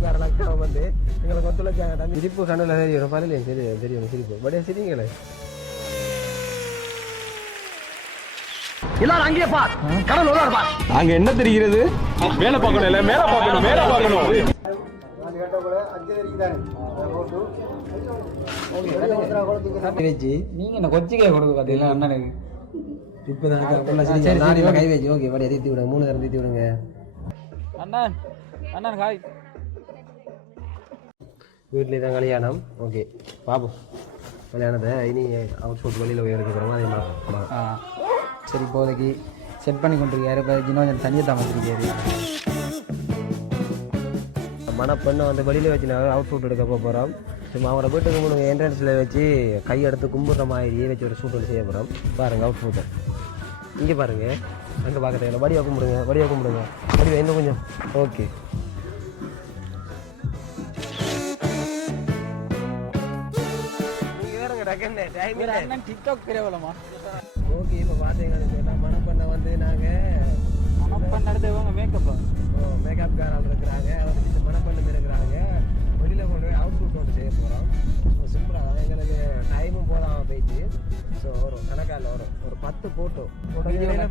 மேக்கப்காரெல்லாம் வந்து எங்களை கொத்துழைச்சாங்க. சிரிப்பு கண்ணில் தெரியும், பரலையும் தெரியும் தெரியும் சிரிப்பு. படியா சிரிங்களே எல்லாரும் அங்கேயே பார், கடல் உள்ளார பார். அங்க என்ன தெரிகிறது? மேல பார்க்கணும், இல்ல மேல பார்க்கணும், மேல பார்க்கணும். நீங்க என்ன கொச்சிக்கே கொடுக்க பார்த்தீங்களா அண்ணனுக்கு? இப்பதான் கை வச்சு ஓகே படியா தீர்த்தி விடுங்க, 3 தரம் தீர்த்தி விடுங்க. அண்ணன் அண்ணன் ஹாய். வீட்லேயே தான் கல்யாணம். ஓகே பாப்போம் கல்யாணத்தை. இனி அவுட் ஷூட் வெளியில் போய் எடுக்கிறோமா அதே மாதிரி. சரி இப்போதைக்கு செட் பண்ணி கொண்டிருக்காரு. இப்போ ஜினோஜன் தனியாக தான் வச்சிருக்காரு. மணப்பெண்ணை வந்து வெளியில் வச்சு நாங்கள் அவுட் ஷூட் எடுக்க போகிறோம். சும்மா அவங்கள வீட்டுக்கு முன்னாடி என்ட்ரன்ஸில் வச்சு கையெடுத்து கும்பிட்ற மாதிரியே வச்சு ஒரு ஷூட் செய்ய போகிறோம். பாருங்கள் அவுட் ஷூட்டை இங்கே பாருங்கள், அங்கே பார்க்க தேவையில்ல. வடியாக கும்பிடுங்க, வடியாக கும்பிடுங்க, வடிவா இன்னும் கொஞ்சம். ஓகே டிக்டாக் பிரபலமா? ஓகே இப்போ பார்த்தீங்கன்னா மணப்பெண்ணை வந்து நாங்கள் மணப்பெண் எடுத்தவங்க மேக்கப்பா மேக்கப்காரர்கள் இருக்கிறாங்க, அவங்க மணப்பெண்ணு இருக்கிறாங்க. வெளியில் கொண்டு போய் அவுட் ஷூட் ஒன்று செய்ய போகிறோம். சிம்பிளாக தான் எங்களுக்கு டைமும் போதாமல் போயிடுச்சு. ஸோ ஒரு கணக்கால் ஒரு 10 போட்டோ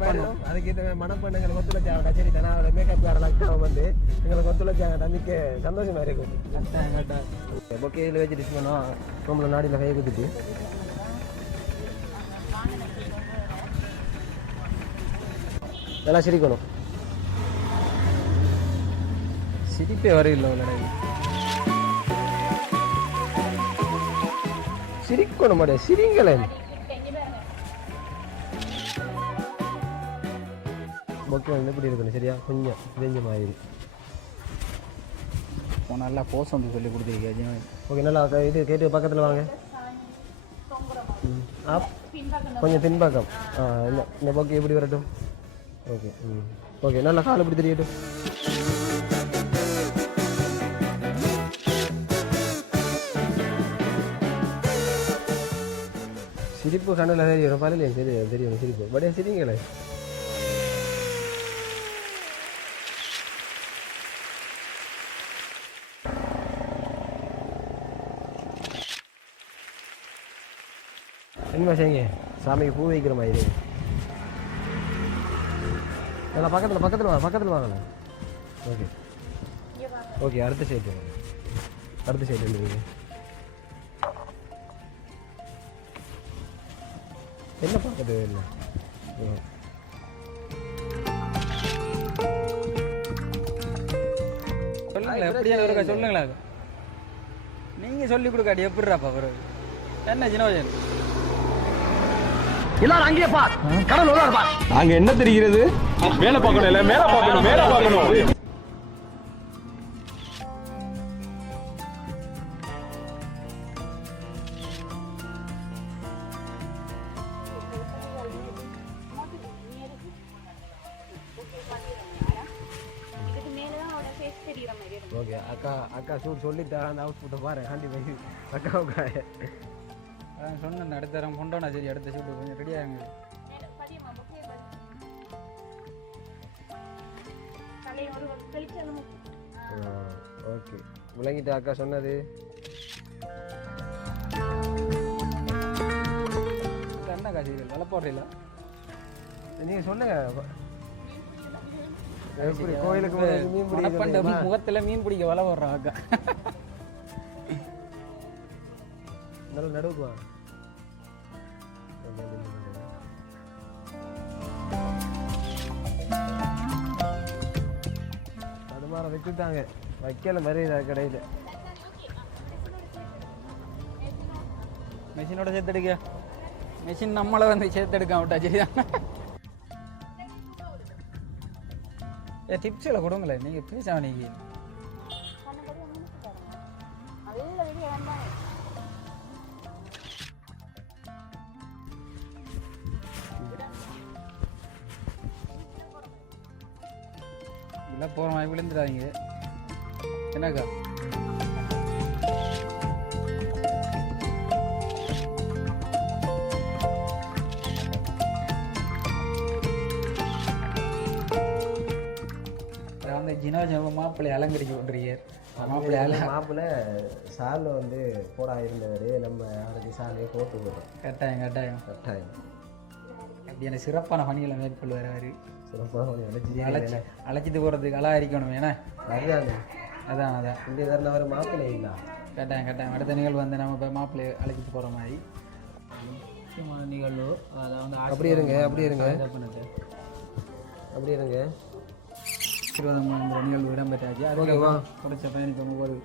வேணும். அதுக்கு இந்த மணப்பெண்ணுங்களை ஒத்துழைச்சாங்க. சரி தானே அவரோட மேக்கப்காரெல்லாம் வந்து எங்களுக்கு ஒத்துழைச்சாங்க. தம்பிக்கு சந்தோஷமாக இருக்கும். பொக்கையில் வச்சு டிஷ் பண்ணோம். ரூமில் நாடியில் கை குத்திட்டு நல்லா சிரிக்கணும். சிரிப்பே வரையில்லை. சிரிக்கணும் மாட்டே, சிரிங்களே. பொக்கே வந்து இப்படி இருக்கணும் சரியா, கொஞ்சம் தெரிஞ்ச மாதிரி. நல்லா போஸ் வந்து சொல்லி கொடுத்துருக்கீங்க. ஓகே நல்லா இது கேட்டு பக்கத்தில் வாங்க. கொஞ்சம் பின்பக்கம். இந்த பொக்கே எப்படி வரட்டும். ஓகே ஓகே நல்லா கால் எப்படி தெரியட்டும். சிரிப்பு கண்ணில் தெரியும், பரலையும் தெரியும் தெரியும் சிரிப்பு. படியா சிரிங்களே. என்ன செய்யுங்க, சாமிக்கு பூ வைக்கிற மாதிரி. நல்லா பக்கத்தில் வாங்கலாம். ஓகே ஓகே அடுத்த சைடு இருந்தீங்க. என்ன பார்க்குறது இல்லை. சொல்லுங்களேன் எப்படியா இருக்கா சொல்லுங்களேன். நீங்கள் சொல்லி கொடுக்காடி எப்படிறாப்பா பிறகு என்ன ஜினோஜன்? எல்லாரும் அங்கேயே பார், கடல் உள்ளார பார். அங்க என்ன தெரிகிறது? மேல பார்க்கணும், இல்ல மேல பார்க்கணும், மேல பார்க்கணும். ஓகே அக்கா ஷூட் சொல்லிட்டா அந்த அவுட் புட்டை பாரு ஆண்டி போய் அக்காவுக்கா சொன்னேன் அடுத்த தரம் கொண்டோண்ணா. சரி அடுத்த ஷூட்டு கொஞ்சம் ரெடியாகுங்க. ஓகே விளங்கிட்டு அக்கா சொன்னது. என்ன காசு விலை போடுறீங்களா? நீங்கள் சொல்லுங்க. எப்படி கோயிலுக்கு மீன் பிடிக்க முகத்தில் மீன் பிடிக்க வலை போடுறான் அக்கா. நல்லா நடுவுக்குவா. அது மாதிரி வச்சுட்டாங்க, வைக்கல மாதிரி கடையில் மெஷினோட சேர்த்தெடுக்க. மெஷின் நம்மளை வந்து சேர்த்தெடுக்க விட்டா சரிதான். டிப்ஸில் கொடுங்களேன். நீங்கள் பேச நீங்கள் இல்லை போகிற மாதிரி விழுந்துடாதீங்க என்னக்கா. அந்த ஜினோ மாப்பிள்ளை அலங்கரிக்க கொண்டிருக்கார். மாப்பிள்ளை சால் வந்து போடா இருந்தவர், நம்ம அவருக்கு சாலையை போட்டு போடுறோம். கட்டாயம் கட்டாயம் கட்டாயம் அப்படியான சிறப்பான பணிகளை மேற்கொள்வார் அவர். சிறப்பாக அழைச்சிட்டு போகிறதுக்கு அலங்கரிக்கணும். ஏன்னா அதுதான் அதான் அதான் இந்த தரம் அவர் மாப்பிள்ளை இல்லை. கட்டாயம் கட்டாயம் அடுத்த நிகழ்வு வந்து நம்ம இப்போ மாப்பிள்ளை அழைச்சிட்டு போகிற மாதிரி முக்கியமான நிகழ்வு. அதை வந்து அப்படி இருங்க அப்படி இருங்க அப்படி இருங்க. இந்த நிகழ்வு இடம்பெற்றாச்சு. ஓகேவா குறைச்ச பயணிக்கு ஒவ்வொரு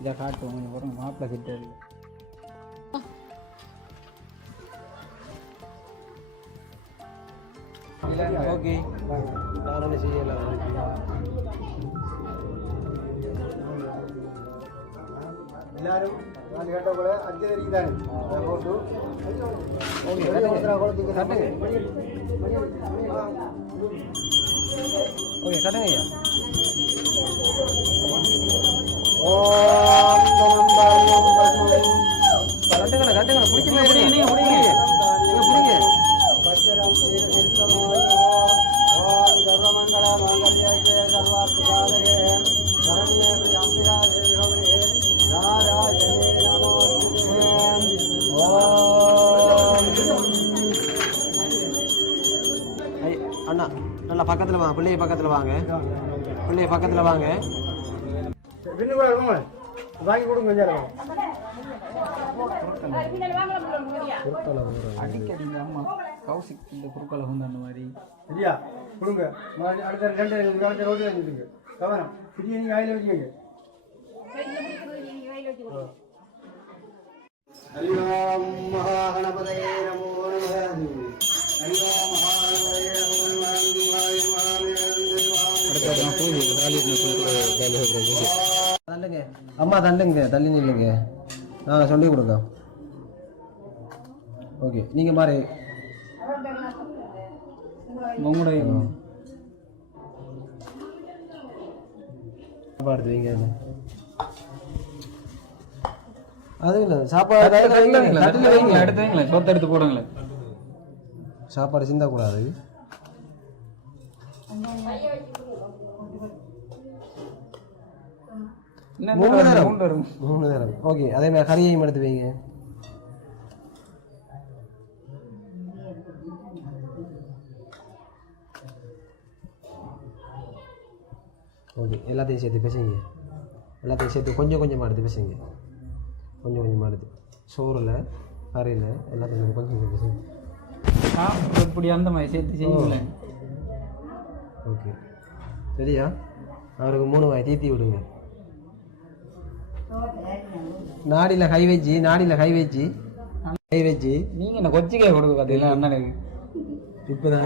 இதாக காட்டுவோம். கொஞ்சம் போகிறோம் மாப்பிள்ளை கிட்ட இருக்கு. ஓகே நான் ஒன்று செய்யலாம். எல்லாரும் நான் கேட்ட கூட அஞ்சு வரைக்கும் தானே போட்டு ஓகே கட்டுங்க ஐயா. கட்டுங்க கட்டுங்க பிடிச்சி பிடிங்க பிடிங்க பிடிங்க. பத்திரம் தீர்க்கமாய் ஓம் சர்வமங்கள மாங்கல்யே சர்வார்த்த சாதகே சரண்யே அம்பிகா தேவி கௌரி நாராயணே நமோஸ்துதே. அண்ணா நல்லா பக்கத்தில் வாங்க, பிள்ளைய பக்கத்தில் வாங்க, பிள்ளைய பக்கத்தில் வாங்க. விண்ணு கூட வாங்கி கொடுங்க கொஞ்சம். அடிக்கடி இந்த அம்மா கௌசிக் இந்த குறுக்களை வந்து அந்த மாதிரி சரியா கொடுங்க. அடுத்த ரெண்டு ரோட்டில் வச்சுருங்க. கவனம் பிடிச்சி நீங்கள் வாயில் வச்சுக்கோங்க. ஹரிஓம் மகாகணபதயே நமோ நமः. ஹரிஓம் மகாகணபதயே நமோ தள்ளுங்க அம்மா, தள்ளுங்க, தள்ளி நில்லுங்க. சொல்லி கொடுங்க. ஓகே நீங்கள் மாதிரி உங்களுடைய சாப்பாடு வைங்க. அது இல்லை சாப்பாடு எடுத்து வைங்களேன், சொத்தை எடுத்து போடுங்களேன். சாப்பாடு சிந்தக்கூடாது. மூணு நேரம் ஓகே. அதே மாதிரி கறியையும் எடுத்து வைங்க. ஓகே எல்லாத்தையும் சேர்த்து பேசுங்க. எல்லாத்தையும் சேர்த்து கொஞ்சம் கொஞ்சமாக எடுத்து பேசுங்க. கொஞ்சம் கொஞ்சமாக எடுத்து சோறில் கறியில் எல்லாத்தையும் கொஞ்சம் கொஞ்சம் பேசுங்க. இப்படி அந்த மாதிரி சேர்த்து செய்யுங்களேன். ஓகே சரியா? அவருக்கு 3 வாய் தீத்தி விடுங்க. நாடியில் கை வச்சு நீங்கள் என்ன கொச்சிக்காய் கொடுக்க பார்த்தீங்களா அண்ணனுக்கு? இப்போ தான்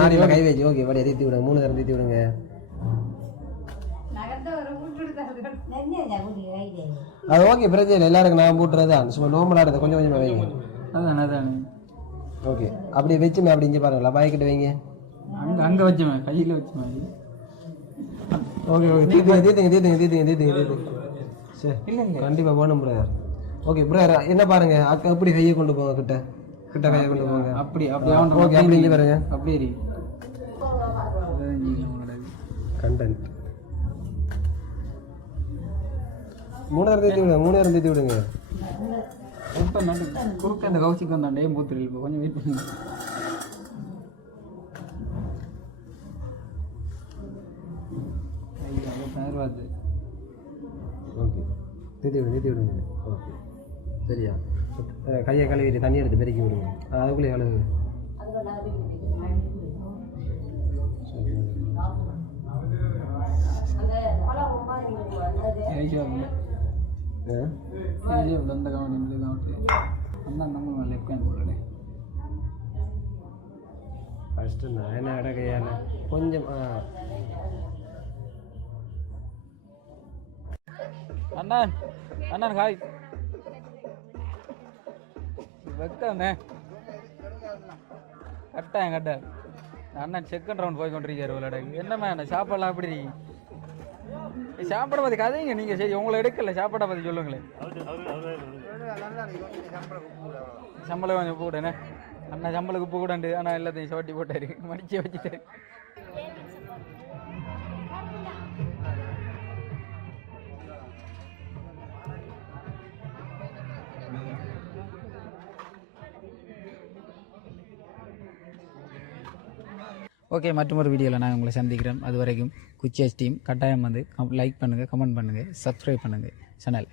நாடியில் கை வச்சு ஓகே வடியை தீத்தி விடுங்க. 3 நேரம் தீத்தி விடுங்க. அது ஓகே பிரச்சனை இல்லை. எல்லாருக்கும் நான் போட்டுறது தான். சும்மா நோம்பலாக எடுத்து கொஞ்சம் கொஞ்சமாக வைங்க. அதான் ஓகே அப்படி வச்சுமே அப்படி இங்கே பாருங்களா பாய்க்கிட்ட வைங்க. அங்கே வச்சுமே கையில் வச்சுமே. ஓகே ஓகே தீத்துங்க சரி இல்லை கண்டிப்பாக போகணும் பிரதர். ஓகே பிரதர் என்ன பாருங்க அக்கா எப்படி கையை கொண்டு போங்க, கிட்ட கையை கொண்டு போங்க. அப்படி ஓகே அப்படி இங்கே பாருங்க. அப்படியே கண்டென்ட் 3 நேரம் தீத்தி விடுங்க. இப்போ குறுக்க அந்த கௌசிக்கு வந்தான் டைம் பூத்துருக்கு. இப்போ கொஞ்சம் வெயிட் பண்ணுங்க. ஓகே தீத்தி விடுங்க. ஓகே சரியா? கையை கழுவிட்டு தண்ணி எடுத்து பெருக்கி விடுங்க. அதுக்குள்ளே கழுவுங்க. கஷ்டம் தான் என்ன இடக்கையால கொஞ்சம் அண்ணன் ஹாய் வெக்கண்ணே கட்டாயம் அண்ணன் செகண்ட் ரவுண்ட் போய் கொண்டிருக்காரு விளையாட. என்னம்மா என்ன சாப்பாடலாம் எப்படி இருக்கீங்க? சாப்பாடை பற்றி கதைங்க நீங்கள். சரி உங்களை எடுக்கல, சாப்பாடை பற்றி சொல்லுங்களேன். சம்பளம் கொஞ்சம் போடுண்ணே. அண்ணா சம்பளம் உப்பு கூடாண்டு ஆனால் எல்லாத்தையும் சோட்டி போட்டாரு, மடிச்சு வச்சுட்டாரு. ஓகே, மற்றொரு வீடியோவில் நான் உங்களை சந்திக்கிறேன். அது வரைக்கும் குச்சியாஸ் டீம் கட்டாயம் வந்து லைக் பண்ணுங்கள், கமெண்ட் பண்ணுங்கள், சப்ஸ்கிரைப் பண்ணுங்கள் சேனல்.